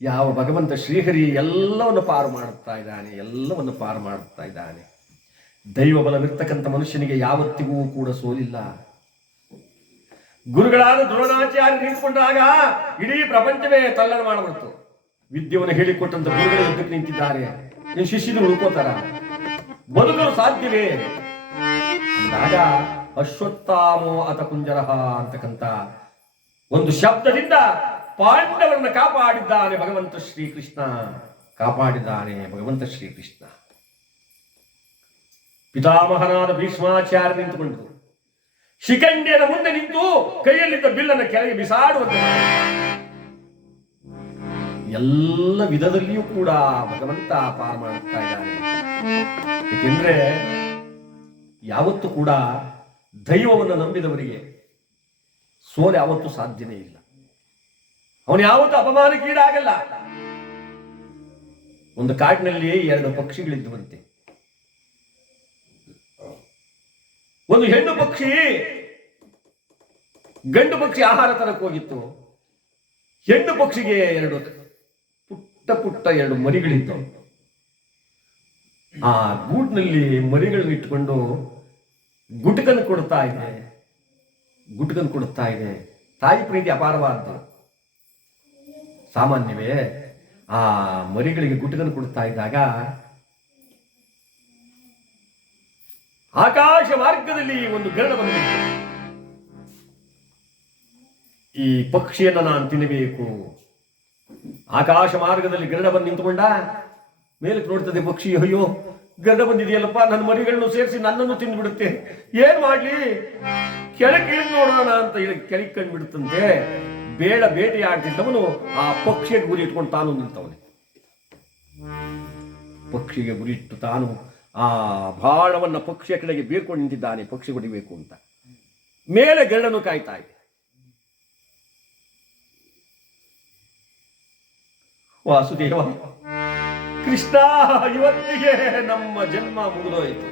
ಯಾವ ಭಗವಂತ ಶ್ರೀಹರಿ ಎಲ್ಲವನ್ನು ಪಾರು ಮಾಡುತ್ತಾ ಇದ್ದಾನೆ, ಎಲ್ಲವನ್ನು ಪಾರು ಮಾಡುತ್ತಾ ಇದ್ದಾನೆ. ದೈವ ಬಲವಿರ್ತಕ್ಕಂಥ ಮನುಷ್ಯನಿಗೆ ಯಾವತ್ತಿಗೂ ಕೂಡ ಸೋಲಿಲ್ಲ. ಗುರುಗಳಾದ ದ್ರೋಣಾಚಾರ್ಯ ನಿಂತ್ಕೊಂಡಾಗ ಇಡೀ ಪ್ರಪಂಚವೇ ತಲ್ಲಣ ಮಾಡಬಿಡ್ತು. ವಿದ್ಯೆಯನ್ನು ಹೇಳಿಕೊಟ್ಟಂತ ಗುರುಗಳು ನಿಂತಿದ್ದಾರೆ. ಶಿಷ್ಯರು ಉಳ್ಕೋತಾರ? ಬದುಕಲು ಸಾಧ್ಯವೇ? ಅಂದಾಗ ಅಶ್ವತ್ಥಾಮೋ ಅತ ಕುಂಜರಹ ಅಂತಕ್ಕಂಥ ಒಂದು ಶಬ್ದದಿಂದ ಪಾಂಡವರನ್ನ ಕಾಪಾಡಿದ್ದಾನೆ ಭಗವಂತ ಶ್ರೀಕೃಷ್ಣ. ಕಾಪಾಡಿದ್ದಾನೆ ಭಗವಂತ ಶ್ರೀಕೃಷ್ಣ. ಪಿತಾಮಹನಾದ ಭೀಷ್ಮಾಚಾರ್ಯ ನಿಂತುಕೊಂಡರು ಶಿಖಂಡಿಯನ ಮುಂದೆ ನಿಂತು ಕೈಯಲ್ಲಿದ್ದ ಬಿಲ್ಲನ್ನು ಕೆಳಗೆ ಬಿಸಾಡುವಂತೆ ಎಲ್ಲ ವಿಧದಲ್ಲಿಯೂ ಕೂಡ ಭಗವಂತ ಪಾರ ಮಾಡುತ್ತಾ ಇದ್ದಾನೆ. ಏಕೆಂದ್ರೆ ಯಾವತ್ತೂ ಕೂಡ ದೈವವನ್ನು ನಂಬಿದವರಿಗೆ ಸೋಲು ಯಾವತ್ತೂ ಸಾಧ್ಯನೇ ಇಲ್ಲ. ಅವನು ಯಾವತ್ತೂ ಅಪಮಾನಕ್ಕೀಡಾಗಲ್ಲ ಒಂದು ಕಾಡಿನಲ್ಲಿ ಎರಡು ಪಕ್ಷಿಗಳಿದ್ದುವಂತೆ. ಒಂದು ಹೆಣ್ಣು ಪಕ್ಷಿ, ಗಂಡು ಪಕ್ಷಿ ಆಹಾರ ತರಕ್ಕೆ ಹೋಗಿತ್ತು. ಹೆಣ್ಣು ಪಕ್ಷಿಗೆ ಎರಡು ಪುಟ್ಟ ಪುಟ್ಟ ಎರಡು ಮರಿಗಳಿದ್ದವು ಆ ಗೂಡ್ನಲ್ಲಿ ಮರಿಗಳನ್ನ ಇಟ್ಕೊಂಡು ಗುಟಕನ್ನು ಕೊಡ್ತಾ ಇದೆ. ಗುಟಕನ್ನು ಕೊಡ್ತಾ ಇದೆ. ತಾಯಿ ಪ್ರೀತಿ ಅಪಾರವಾದ್ದು ಸಾಮಾನ್ಯವೇ, ಆ ಮರಿಗಳಿಗೆ ಗುಟಕನ್ನು ಕೊಡುತ್ತಾ ಇದ್ದಾಗ, ಆಕಾಶ ಮಾರ್ಗದಲ್ಲಿ ಒಂದು ಗರಡ ಬಂದಿತ್ತು ಈ ಪಕ್ಷಿಯನ್ನ ನಾನು ತಿನ್ನಬೇಕು. ಆಕಾಶ ಮಾರ್ಗದಲ್ಲಿ ಗರಡ ಬಂದು ನಿಂತುಕೊಂಡ ಮೇಲೆ ನೋಡ್ತದೆ ಪಕ್ಷಿ, ಅಯ್ಯೋ, ಗರಡ ಬಂದಿದೆಯಲ್ಲಪ್ಪ, ನನ್ನ ಮರಿಗಳನ್ನು ಸೇರಿಸಿ ನನ್ನನ್ನು ತಿಂದ್ಬಿಡುತ್ತೆ. ಏನ್ ಮಾಡ್ಲಿ? ಕೆಳಗೆ ನೋಡೋಣ ಅಂತ ಹೇಳಿ ಕೆಳಗೆ ಕಂಡು ಬಿಡುತ್ತಂತೆ. ಬೇಡ ಬೇಟೆ ಆಡ್ತಿದ್ದವನು ಆ ಪಕ್ಷಿಗೆ ಗುರಿ ಇಟ್ಕೊಂಡು ತಾನು ನಿಂತವನೆ. ಪಕ್ಷಿಗೆ ಗುರಿ ಇಟ್ಟು ತಾನು ಆ ಬಾಣವನ್ನು ಪಕ್ಷಿಯ ಕಡೆಗೆ ಬೀರ್ಕೊಂಡು ನಿಂತಿದ್ದಾನೆ, ಪಕ್ಷಿ ಹೊಡಿಬೇಕು ಅಂತ. ಮೇಲೆ ಗರುಡನು ಕಾಯ್ತಾ ಇದೆ. ವಾಸುದೇವ, ಕೃಷ್ಣ, ಇವತ್ತಿಗೆ ನಮ್ಮ ಜನ್ಮ ಮುಗಿದೋಯ್ತು.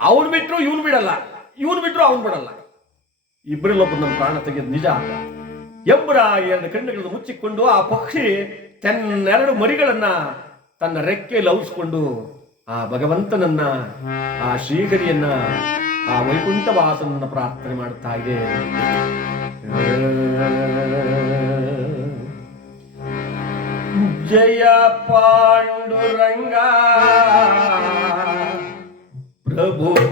ಅವನು ಬಿಟ್ರು ಇವನು ಬಿಡಲ್ಲ. ಇವನು ಬಿಟ್ರು ಅವನು ಬಿಡಲ್ಲ. ಇಬ್ಬರಲ್ಲೊಬ್ಬರು ನಮ್ಮ ಪ್ರಾಣ ತೆಗೆದು ನಿಜ ಎಂಬುರ ಎರಡು ಕಣ್ಣುಗಳನ್ನು ಮುಚ್ಚಿಕೊಂಡು ಆ ಪಕ್ಷಿ ತನ್ನೆರಡು ಮರಿಗಳನ್ನ ತನ್ನ ರೆಕ್ಕೆಯಲ್ಲಿ ಔಸ್ಕೊಂಡು ಆ ಭಗವಂತನನ್ನ, ಆ ಶ್ರೀಹರಿಯನ್ನ, ಆ ವೈಕುಂಠವಾಸನನ್ನ ಪ್ರಾರ್ಥನೆ ಮಾಡ್ತಾ ಇದೆ. ಜಯ ಪಾಂಡುರಂಗ. ಪ್ರಭು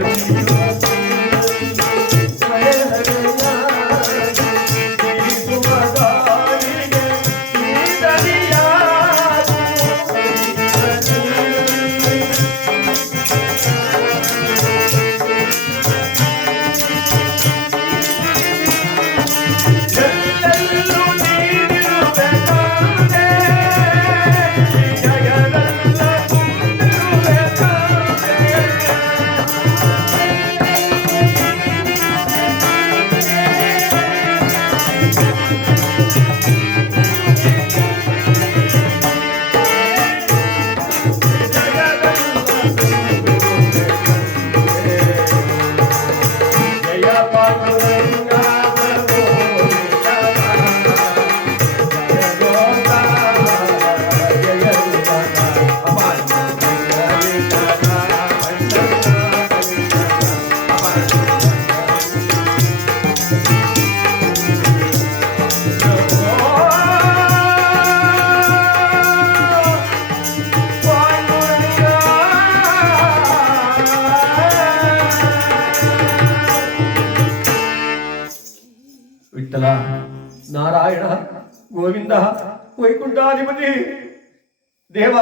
Lord. ನಾರಾಯಣ, ಗೋವಿಂದ, ವೈಕುಂಠಾಧಿಪತಿ. ದೇವ,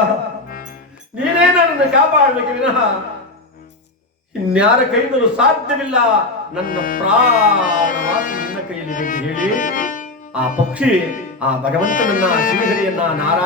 ನೀನೇ ನನ್ನನ್ನು ಕಾಪಾಡಬೇಕು ವಿನಃ ಇನ್ಯಾರ ಕೈಯಿಂದಲೂ ಸಾಧ್ಯವಿಲ್ಲ ನನ್ನ ಪ್ರಾಣವಾಗಿ ನಿನ್ನ ಕೈಯಲ್ಲಿದೆ ಎಂದು ಹೇಳಿ ಆ ಪಕ್ಷಿ, ಆ ಭಗವಂತನನ್ನ ಶ್ರೀಹರಿಯನ್ನ ನಾರಾಯಣ